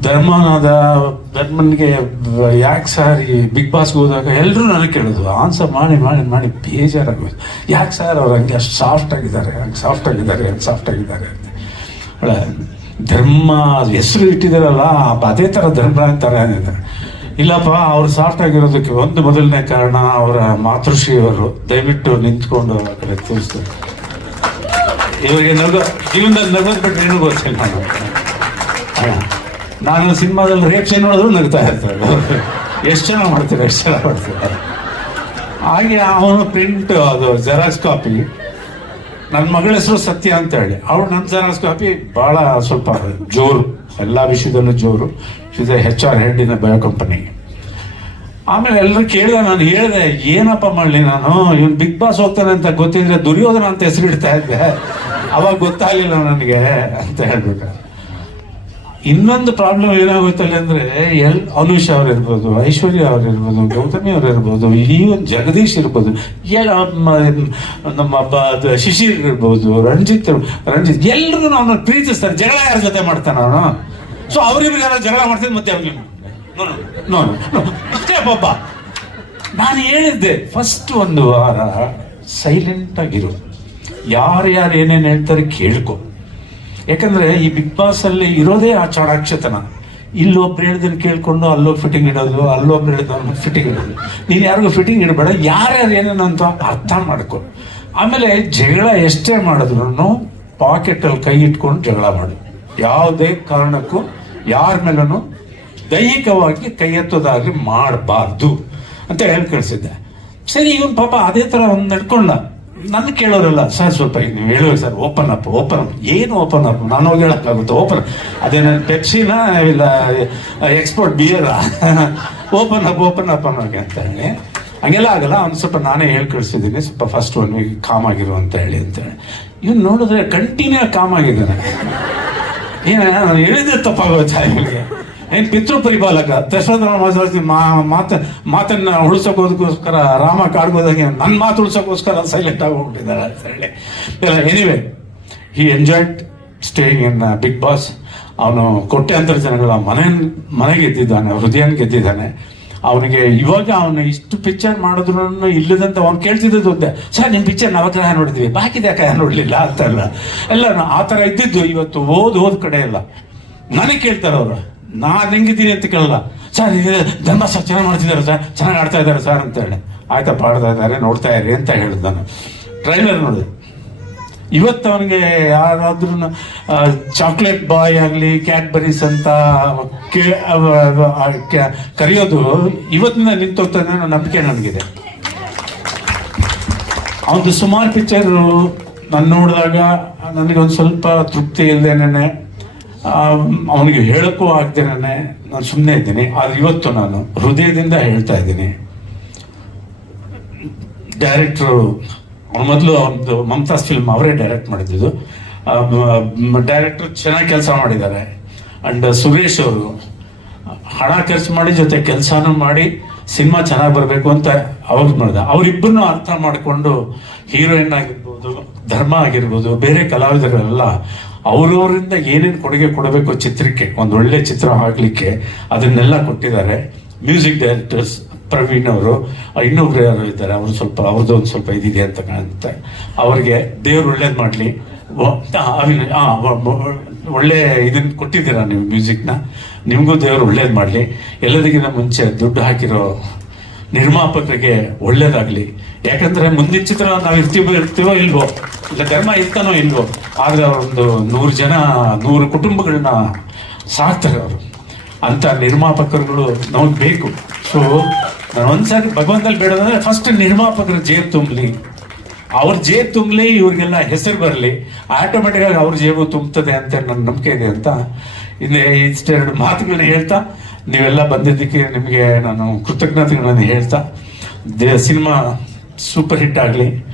ಧರ್ಮನಾದ ಧರ್ಮನ್ಗೆ ಯಾಕೆ ಸರ್ ಈ ಬಿಗ್ ಬಾಸ್ಗೆ ಹೋದಾಗ ಎಲ್ಲರೂ ನನಗೆ ಕೇಳಿದ್ರು ಆನ್ಸರ್ ಮಾಡಿ ಮಾಡಿ ಮಾಡಿ ಬೇಜಾರಾಗೋದು ಯಾಕೆ ಸರ್ ಅವ್ರು ಹಂಗೆ ಅಷ್ಟು ಸಾಫ್ಟ್ ಆಗಿದ್ದಾರೆ ಹಂಗೆ ಸಾಫ್ಟ್ ಆಗಿದ್ದಾರೆ ಹಂಗೆ ಸಾಫ್ಟ್ ಆಗಿದ್ದಾರೆ ಅಂತ ಧರ್ಮ ಹೆಸರು ಇಟ್ಟಿದ್ದಾರಲ್ಲ ಅದೇ ಥರ ಧರ್ಮ ಅಂತಾರೆ ಅಂದಿದ್ದಾರೆ ಇಲ್ಲಪ್ಪ ಅವ್ರು ಸಾಫ್ಟ್ ಆಗಿರೋದಕ್ಕೆ ಒಂದು ಮೊದಲನೇ ಕಾರಣ ಅವರ ಮಾತೃಶ್ರೀಯವರು ದಯವಿಟ್ಟು ನಿಂತ್ಕೊಂಡು ಆ ಕಡೆ ತೋರಿಸ್ತಾರೆ ಇವರಿಗೆ ನಗೋ ಜೀವನದಲ್ಲಿ ನಗೋದು ಬಿಟ್ಟರೆ ಗೊತ್ತಿಲ್ಲ ನಾನು ಸಿನಿಮಾದಲ್ಲಿ ರೇಪ್ ಸೀನ್ ನೋಡಿದ್ರು ನಗ್ತಾ ಇರ್ತಾರೆ. ಎಷ್ಟು ಚೆನ್ನಾಗಿ ಮಾಡ್ತಾರೆ, ಎಷ್ಟು ಚೆನ್ನಾಗಿ ಮಾಡ್ತಾರೆ? ಹಾಗೆ ಅವನು ಪ್ರಿಂಟ್ ಅದು ಜೆರಾಕ್ಸ್ ಕಾಪಿ ನನ್ನ ಮಗಳ ಹೆಸರು ಸತ್ಯ ಅಂತ ಹೇಳಿ ಅವಳು ನನ್ನ ಜೆರಾಕ್ಸ್ ಕಾಪಿ ಬಹಳ ಸ್ವಲ್ಪ ಜೋರು, ಎಲ್ಲ ವಿಷಯದಲ್ಲೂ ಜೋರು. Is H R head in bio company ಆಮೇಲೆ ಎಲ್ಲರೂ ಕೇಳಿದೆ, ನಾನು ಹೇಳಿದೆ, ಏನಪ್ಪ ಮಾಡಲಿ ನಾನು? ಇವನು ಬಿಗ್ ಬಾಸ್ ಹೋಗ್ತಾನೆ ಅಂತ ಗೊತ್ತಿದ್ರೆ ದುರ್ಯೋಧನ ಅಂತ ಹೆಸರು ಇಡ್ತಾ ಇದ್ದೆ. ಅವಾಗ ಗೊತ್ತಾಗಲಿಲ್ಲ ನನಗೆ, ಅಂತ ಹೇಳ್ಬಿಟ್ಟು. ಇನ್ನೊಂದು ಪ್ರಾಬ್ಲಮ್ ಏನಾಗುತ್ತಲ್ಲ ಅಂದ್ರೆ, ಎಲ್, ಅನುಷ್ ಅವ್ರು ಇರ್ಬೋದು ಐಶ್ವರ್ಯ ಅವ್ರು ಇರ್ಬೋದು ಗೌತಮಿ ಅವ್ರು ಇರ್ಬೋದು ಈ ಒಂದು ಜಗದೀಶ್ ಇರ್ಬೋದು ನಮ್ಮ ಹಬ್ಬ ಶಿಶಿರ್ ಇರ್ಬೋದು, ರಂಜಿತ್ ರಂಜಿತ್ ಎಲ್ಲರೂ ಅವನ ಪ್ರೀತಿಸ್ತಾರೆ, ಜಗಳ ಯಾರ ಜೊತೆ ಮಾಡ್ತಾನ ಅವನು? ಸೊ ಅವ್ರಿಗೆಲ್ಲ ಜಗಳ ಮಾಡ್ತಿದ್ ಮತ್ತೆ ಅವ್ರಿಗೆ ಇಷ್ಟೇ ಪಾಪ. ನಾನು ಹೇಳಿದ್ದೆ ಫಸ್ಟ್ ಒಂದು ವಾರ ಸೈಲೆಂಟ್ ಆಗಿರು ಯಾರು ಯಾರು ಏನೇನು ಹೇಳ್ತಾರೆ ಕೇಳ್ಕೊ. ಯಾಕಂದ್ರೆ ಈ ಬಿಗ್ ಬಾಸ್ ಅಲ್ಲಿ ಇರೋದೇ ಆ ಚಾಣಾಕ್ಷತನ. ಇಲ್ಲೊಬ್ರು ಹೇಳಿದ್ರೆ ಕೇಳ್ಕೊಂಡು ಅಲ್ಲೋ ಫಿಟ್ಟಿಂಗ್ ಇಡೋದು ಅಲ್ಲೊಬ್ರು ಹೇಳಿದ್ರು ಫಿಟ್ಟಿಂಗ್ ಇಡೋದು. ನೀನು ಯಾರಿಗೂ ಫಿಟ್ಟಿಂಗ್ ಇಡಬೇಡ ಯಾರ್ಯಾರು ಏನೇನು ಅಂತ ಅರ್ಥ ಮಾಡ್ಕೊ. ಆಮೇಲೆ ಜಗಳ ಎಷ್ಟೇ ಮಾಡಿದ್ರು ಪಾಕೆಟಲ್ಲಿ ಕೈ ಇಟ್ಕೊಂಡು ಜಗಳ ಮಾಡು. ಯಾವುದೇ ಕಾರಣಕ್ಕೂ ಯಾರ ಮೇಲೂ ದೈಹಿಕವಾಗಿ ಕೈ ಎತ್ತೋದಾಗ್ಲಿ ಮಾಡಬಾರ್ದು ಅಂತ ಹೇಳಿ ಕಳಿಸಿದ್ದೆ. ಸರಿ, ಇವನ್ ಪಾಪ ಅದೇ ತರ ಒಂದು ನಡ್ಕೊಂಡ. ನನ್ನ ಕೇಳೋರಲ್ಲ, ಸರ್, ಸ್ವಲ್ಪ ನೀವು ಹೇಳುವ sir open up open up ಏನು ಓಪನ್ ಅಪ್ ನಾನು ಹೋಗಿ ಹೇಳಕ್ಕಾಗುತ್ತೆ? ಓಪನ್ ಅದೇ ನನ್ನ ಪೆಪ್ಸಿನ ಇಲ್ಲ ಎಕ್ಸ್ಪೋರ್ಟ್ ಬಿಯರ ಓಪನ್ ಅಪ್ ಓಪನ್ ಅಪ್ ಅನ್ನೋಕೆ ಅಂತ ಹೇಳಿ. ಹಂಗೆಲ್ಲ ಆಗಲ್ಲ ಅವ್ನು ಸ್ವಲ್ಪ ನಾನೇ ಹೇಳಿ ಕಳಿಸಿದ್ದೀನಿ ಸ್ವಲ್ಪ ಫಸ್ಟ್ ಒನ್ ವೀಕ್ ಕಾಮ್ ಆಗಿರು ಅಂತ ಹೇಳಿ ಅಂತ ಹೇಳಿ. ಇವ್ನು ನೋಡಿದ್ರೆ ಕಂಟಿನ್ಯೂ ಕಾಮ್ ಆಗಿದ್ದಾನೆ. ಏನ, ನಾನು ಹೇಳಿದ್ರೆ ತಪ್ಪಾಗೋ ಇವನಿಗೆ? ಏನ್ ಪಿತೃ ಪರಿಪಾಲಕ? ದಶರಥ ಮಾತಾಡ್ತೀನಿ ಮಾತ ಮಾತನ್ನ ಉಳಿಸೋಕೋದಕ್ಕೋಸ್ಕರ ರಾಮ ಕಾಡ್ಬೋದಾಗೆ ನನ್ನ ಮಾತು ಉಳಿಸೋಕ್ಕೋಸ್ಕರ ಸೈಲೆಂಟ್ ಆಗಿ ಹೋಗ್ಬಿಟ್ಟಿದ್ದಾರೆ ಅಂತ ಹೇಳಿ. Anyway he enjoyed staying in big boss ಅವನು ಕೋಟ್ಯಾಂತರ ಜನಗಳ ಮನೆ ಮನೆ ಗೆದ್ದಿದ್ದಾನೆ ಹೃದಯನ ಗೆದ್ದಿದ್ದಾನೆ. ಅವನಿಗೆ ಇವಾಗ ಅವನು ಇಷ್ಟು ಪಿಕ್ಚರ್ ಮಾಡಿದ್ರು ಇಲ್ಲದಂತ ಅವ್ನು ಕೇಳ್ತಿದ್ದದ್ದು ಒಂದೇ, ಸರ್ ನಿಮ್ಮ ಪಿಕ್ಚರ್ ನವಗ್ರಹ ನೋಡಿದ್ವಿ, ಬಾಕಿದೆ ಯಾಕೆ ನೋಡಲಿಲ್ಲ ಅಂತ ಎಲ್ಲ ಎಲ್ಲ ಆ ಥರ ಇದ್ದಿದ್ದು ಇವತ್ತು ಓದ್ ಓದ್ ಕಡೆ ಇಲ್ಲ ನನಗೆ ಕೇಳ್ತಾರೆ ಅವರು ನಾನು ಹೆಂಗಿದ್ದೀನಿ ಅಂತ ಕೇಳಲ್ಲ. ಸರ್ ಧರ್ಮ ಸರ್, ಚೆನ್ನಾಗಿ ಮಾಡ್ತಿದ್ದಾರೆ ಸರ್, ಚೆನ್ನಾಗಿ ಆಡ್ತಾ ಇದ್ದಾರೆ ಸರ್ ಅಂತ ಹೇಳಿ. ಆಯ್ತಾ, ಪಾಡ್ತಾ ಇದ್ದಾರೆ, ನೋಡ್ತಾ ಇರಿ ಅಂತ ಹೇಳಿದ್ ನಾನು. ಟ್ರೈಲರ್ ನೋಡಿದೆ ಇವತ್ತು ಅವನಿಗೆ ಯಾರಾದ್ರೂ ಚಾಕ್ಲೇಟ್ ಬಾಯ್ ಆಗಲಿ ಕ್ಯಾಡ್ಬರೀಸ್ ಅಂತ ಕರೆಯೋದು ಇವತ್ತಿನ ನಿಂತೋಗ್ತಾನೆ ಅನ್ನೋ ನಂಬಿಕೆ ನನಗಿದೆ. ಅವನದು ಸುಮಾರು ಪಿಕ್ಚರ್ ನಾನು ನೋಡಿದಾಗ ನನಗೊಂದು ಸ್ವಲ್ಪ ತೃಪ್ತಿ ಇಲ್ಲದೇನೆ ಅವನಿಗೆ ಹೇಳಕ್ಕೂ ಆಗ್ದೇನೆ ನಾನು ಸುಮ್ಮನೆ ಇದ್ದೀನಿ. ಆದ್ರೆ ಇವತ್ತು ನಾನು ಹೃದಯದಿಂದ ಹೇಳ್ತಾ ಇದ್ದೀನಿ. ಡೈರೆಕ್ಟ್ರು ಅವ್ನು ಮೊದಲು ಒಂದು ಮಮತಾಸ್ ಫಿಲ್ಮ್ ಅವರೇ ಡೈರೆಕ್ಟ್ ಮಾಡಿದ್ದು. ಡೈರೆಕ್ಟರ್ ಚೆನ್ನಾಗಿ ಕೆಲಸ ಮಾಡಿದ್ದಾರೆ. ಅಂಡ್ ಸುರೇಶ್ ಅವರು, ಹಣ ಖರ್ಚು ಮಾಡಿ ಜೊತೆ ಕೆಲಸನೂ ಮಾಡಿ ಸಿನಿಮಾ ಚೆನ್ನಾಗಿ ಬರಬೇಕು ಅಂತ ಅವಾಗ ಮಾಡಿದ. ಅವರಿಬ್ಬರನ್ನು ಅರ್ಥ ಮಾಡಿಕೊಂಡು ಹೀರೋಯಿನ್ ಆಗಿರ್ಬೋದು, ಧರ್ಮ ಆಗಿರ್ಬೋದು, ಬೇರೆ ಕಲಾವಿದರೆಲ್ಲ ಅವ್ರವರಿಂದ ಏನೇನು ಕೊಡುಗೆ ಕೊಡಬೇಕು ಚಿತ್ರಕ್ಕೆ, ಒಂದು ಒಳ್ಳೆ ಚಿತ್ರ ಹಾಕ್ಲಿಕ್ಕೆ ಅದನ್ನೆಲ್ಲ ಕೊಟ್ಟಿದ್ದಾರೆ. ಮ್ಯೂಸಿಕ್ ಡೈರೆಕ್ಟರ್ಸ್ ಪ್ರವೀಣ್ ಅವರು ಇನ್ನೊಬ್ರು ಯಾರು ಇದ್ದಾರೆ, ಅವರು ಸ್ವಲ್ಪ ಅವ್ರದ್ದು ಒಂದು ಸ್ವಲ್ಪ ಇದಿದೆ ಅಂತ ಕಾಣುತ್ತೆ. ಅವರಿಗೆ ದೇವ್ರು ಒಳ್ಳೇದು ಮಾಡಲಿ. ಒಳ್ಳೆ ಇದನ್ನ ಕೊಟ್ಟಿದ್ದೀರಾ ನೀವು ಮ್ಯೂಸಿಕ್ನ ನಿಮಗೂ ದೇವರು ಒಳ್ಳೇದು ಮಾಡಲಿ. ಎಲ್ಲದಕ್ಕಿಂತ ಮುಂಚೆ ದುಡ್ಡು ಹಾಕಿರೋ ನಿರ್ಮಾಪಕರಿಗೆ ಒಳ್ಳೇದಾಗ್ಲಿ. ಯಾಕಂದ್ರೆ ಮುಂದಿನ ಚಿತ್ರ ನಾವು ಇರ್ತೀವೋ ಇರ್ತೀವೋ ಇಲ್ವೋ? ಇಲ್ಲ, ಧರ್ಮ ಇರ್ತಾನೋ ಇಲ್ವೋ? ಆದ್ರೆ ಅವರೊಂದು ನೂರು ಜನ, ನೂರು ಕುಟುಂಬಗಳನ್ನ ಸಾಕ್ತಾರೆ ಅವರು. ಅಂತ ನಿರ್ಮಾಪಕರುಗಳು ನಮಗೆ ಬೇಕು ಸೊ ನಾನು ಒಂದ್ಸಾರಿ ಭಗವಂತಲ್ಲಿ ಬೇಡದಂದ್ರೆ ಫಸ್ಟ್ ನಿರ್ಮಾಪಕರ ಜೇಬು ತುಂಬಲಿ. ಅವ್ರ ಜೇಬು ತುಂಬಲಿ, ಇವ್ರಿಗೆಲ್ಲ ಹೆಸರು ಬರಲಿ. ಆಟೋಮೆಟಿಕ್ ಆಗಿ ಅವ್ರ ಜೇಬು ತುಂಬುತ್ತದೆ ಅಂತ ನನ್ನ ನಂಬಿಕೆ ಇದೆ ಅಂತ ಇಲ್ಲಿ ಇಷ್ಟೆರಡು ಮಾತುಗಳನ್ನ ಹೇಳ್ತಾ, ನೀವೆಲ್ಲ ಬಂದಿದ್ದಕ್ಕೆ ನಿಮಗೆ ನಾನು ಕೃತಜ್ಞತೆಗಳನ್ನು ಹೇಳ್ತಾ ಸಿನಿಮಾ ಸೂಪರ್ ಹಿಟ್ ಆಗಲಿ.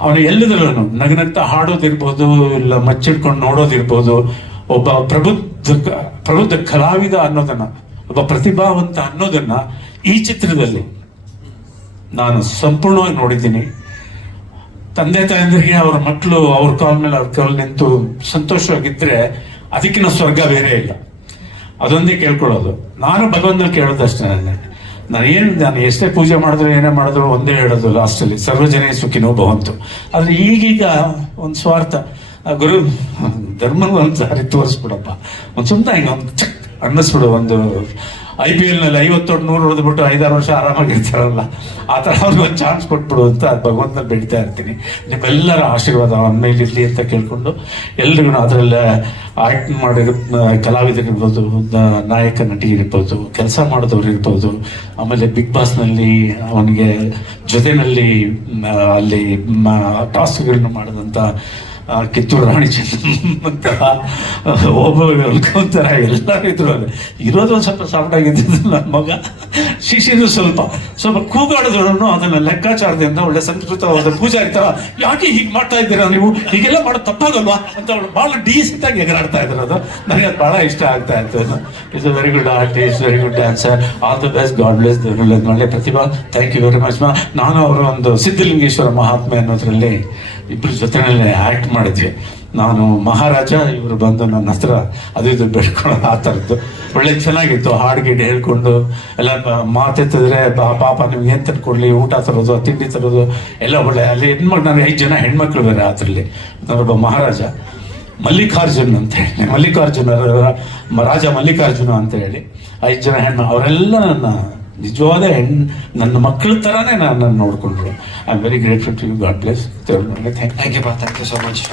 ಅವನು ಎಲ್ಲದರಲ್ಲೂ ನಗನಗ್ತಾ ಹಾಡೋದಿರ್ಬೋದು, ಇಲ್ಲ ಮಚ್ಚಿಡ್ಕೊಂಡು ನೋಡೋದಿರ್ಬೋದು, ಒಬ್ಬ ಪ್ರಬುದ್ಧ ಪ್ರಬುದ್ಧ ಕಲಾವಿದ ಅನ್ನೋದನ್ನ, ಒಬ್ಬ ಪ್ರತಿಭಾವಂತ ಅನ್ನೋದನ್ನ ಈ ಚಿತ್ರದಲ್ಲಿ ನಾನು ಸಂಪೂರ್ಣವಾಗಿ ನೋಡಿದ್ದೀನಿ. ತಂದೆ ತಾಯಂದಿರಿಗೆ, ಅವ್ರ ಮಕ್ಕಳು ಅವ್ರ ಕಾಲ್ ಮೇಲೆ ಅವ್ರ ಕಾಲ್ ನಿಂತು ಸಂತೋಷವಾಗಿದ್ರೆ ಅದಕ್ಕಿಂತ ಸ್ವರ್ಗ ಬೇರೆ ಇಲ್ಲ. ಅದೊಂದೇ ಕೇಳ್ಕೊಳ್ಳೋದು. ನಾನು ಭಗವಂತನ ಕೇಳೋದಷ್ಟೇ ನನ್ನ. ನಾನು ಏನು ನಾನು ಎಷ್ಟೇ ಪೂಜೆ ಮಾಡಿದ್ರು ಏನೇ ಮಾಡಿದ್ರು ಒಂದೇ ಹೇಳೋದು ಲಾಸ್ಟಲ್ಲಿ. ಸರ್ವಜನೇ ಸುಖಿನೋ ಭವಂತು. ಆದರೆ ಈಗೀಗ ಒಂದು ಸ್ವಾರ್ಥ. ಗುರು, ಧರ್ಮನ ಒಂದು ಸಾರಿ ತೋರಿಸ್ಬಿಡಪ್ಪ. ಒಂದು ಸುಮ್ಮನೆ ಹಿಂಗೆ ಒಂದು ಚಕ್ ಅನ್ನಿಸ್ಬಿಡು ಒಂದು ಐ ಪಿ ಎಲ್ನಲ್ಲಿ ಐವತ್ತೊಂದು ನೂರು ಹೊಡೆದ್ಬಿಟ್ಟು ಐದಾರು ವರ್ಷ ಆರಾಮಾಗಿರ್ತಾರಲ್ಲ ಆ ಥರ ಅವ್ರಿಗೆ ಒಂದು ಚಾನ್ಸ್ ಕೊಟ್ಬಿಡು ಅಂತ ಭಗವಂತನ ಬೆಳಿತಾ ಇರ್ತೀನಿ. ನಿಮ್ಮೆಲ್ಲರ ಆಶೀರ್ವಾದ ಅವನ ಮೇಲೆ ಇರಲಿ ಅಂತ ಕೇಳ್ಕೊಂಡು ಎಲ್ರಿಗೂ ಅದರಲ್ಲೇ ಆಕ್ಟ್ ಮಾಡಿರೋ ಕಲಾವಿದರಿರ್ಬೋದು ನಾಯಕ ನಟಿ ಇರ್ಬೋದು ಕೆಲಸ ಮಾಡಿದವ್ರು ಇರ್ಬೋದು ಆಮೇಲೆ ಬಿಗ್ ಬಾಸ್ನಲ್ಲಿ ಅವನಿಗೆ ಜೊತೆನಲ್ಲಿ ಮ, ಅಲ್ಲಿ ಟಾಸ್ಕ್ಗಳನ್ನು ಮಾಡಿದಂಥ ಕಿತ್ತೂರು ರಾಣಿ ಚೆನ್ನಮ್ಮಂತಹ ಒಬ್ಬ ಎಲ್ಲ ಇದ್ರು ಇರೋದು ಒಂದು ಸ್ವಲ್ಪ ಸಾಫ್ಟ್ ಆಗಿದ್ದು ನನ್ನ ಮಗ. ಶಿಶಿರು ಸ್ವಲ್ಪ. ಸ್ವಲ್ಪ ಕೂಗಾಡಿದ್ರು ಅದನ್ನ ಲೆಕ್ಕಾಚಾರದಿಂದ ಒಳ್ಳೆ ಸಂಸ್ಕೃತವಾದ ಪೂಜೆ ತರ ಯಾಕೆ ಹೀಗೆ ಮಾಡ್ತಾ ಇದ್ದೀರಾ ನೀವು? ಹೀಗೆಲ್ಲ ಮಾಡೋದು ತಪ್ಪಾಗಲ್ವಾ? ಅಂತ ಅವಳು ಬಹಳ ಡೀಸೆಂಟ್ ಆಗಿ ಎಗರಾಡ್ತಾ ಇದ್ರು ಅದು. ನನಗೆ ಅದು ಬಹಳ ಇಷ್ಟ ಆಗ್ತಾ ಇತ್ತು it's a very good artist very good dancer all the best God bless ಒಳ್ಳೆ ಪ್ರತಿಭಾ. ಥ್ಯಾಂಕ್ ಯು ವೆರಿ ಮಚ್ ಮಾ ನಾನು ಅವರ ಒಂದು ಸಿದ್ಧಲಿಂಗೇಶ್ವರ ಮಹಾತ್ಮೆ ಅನ್ನೋದ್ರಲ್ಲಿ ಇಬ್ಬರು ಜೊತೆನಲ್ಲೇ ಆಕ್ಟ್ ಮಾಡಿದ್ವಿ. ನಾನು ಮಹಾರಾಜ, ಇವರು ಬಂದು ನನ್ನ ಹತ್ರ ಅದು ಇದು ಬೆಳ್ಕೊಳ್ಳೋದು ಆ ಥರದ್ದು. ಒಳ್ಳೆ ಚೆನ್ನಾಗಿತ್ತು ಹಾಡು ಗೀಡು ಹೇಳ್ಕೊಂಡು, ಎಲ್ಲ ಮಾತೆತ್ತಿದ್ರೆ ಬಾ- ಪಾಪ ನಿಮ್ಗೆ ಏನು ಕೊಡಲಿ ಊಟ ತರೋದು, ತಿಂಡಿ ತರೋದು, ಎಲ್ಲ ಒಳ್ಳೆ. ಅಲ್ಲಿ ಹೆಣ್ಮಕ್ಳು ನನಗೆ ಐದು ಜನ ಹೆಣ್ಮಕ್ಳು ಬೇರೆ ಅದರಲ್ಲಿ. ನಾನೊಬ್ಬ ಮಹಾರಾಜ. ಮಲ್ಲಿಕಾರ್ಜುನ್ ಅಂತ ಹೇಳಿ. ಮಲ್ಲಿಕಾರ್ಜುನ ರಾಜ ಮಲ್ಲಿಕಾರ್ಜುನ ಅಂತ ಹೇಳಿ. ಐದು ಜನ ಹೆಣ್ಣು ಅವರೆಲ್ಲ ನನ್ನ, ನಿಜವಾದ ಹೆಣ್ಣು ನನ್ನ ಮಕ್ಕಳ ಥರನೇ ನಾನು ನೋಡಿಕೊಂಡ್ರು. I am very grateful to you God bless thank thank you ಬಾ ಥ್ಯಾಂಕ್ ಯು ಸೊ ಮಚ್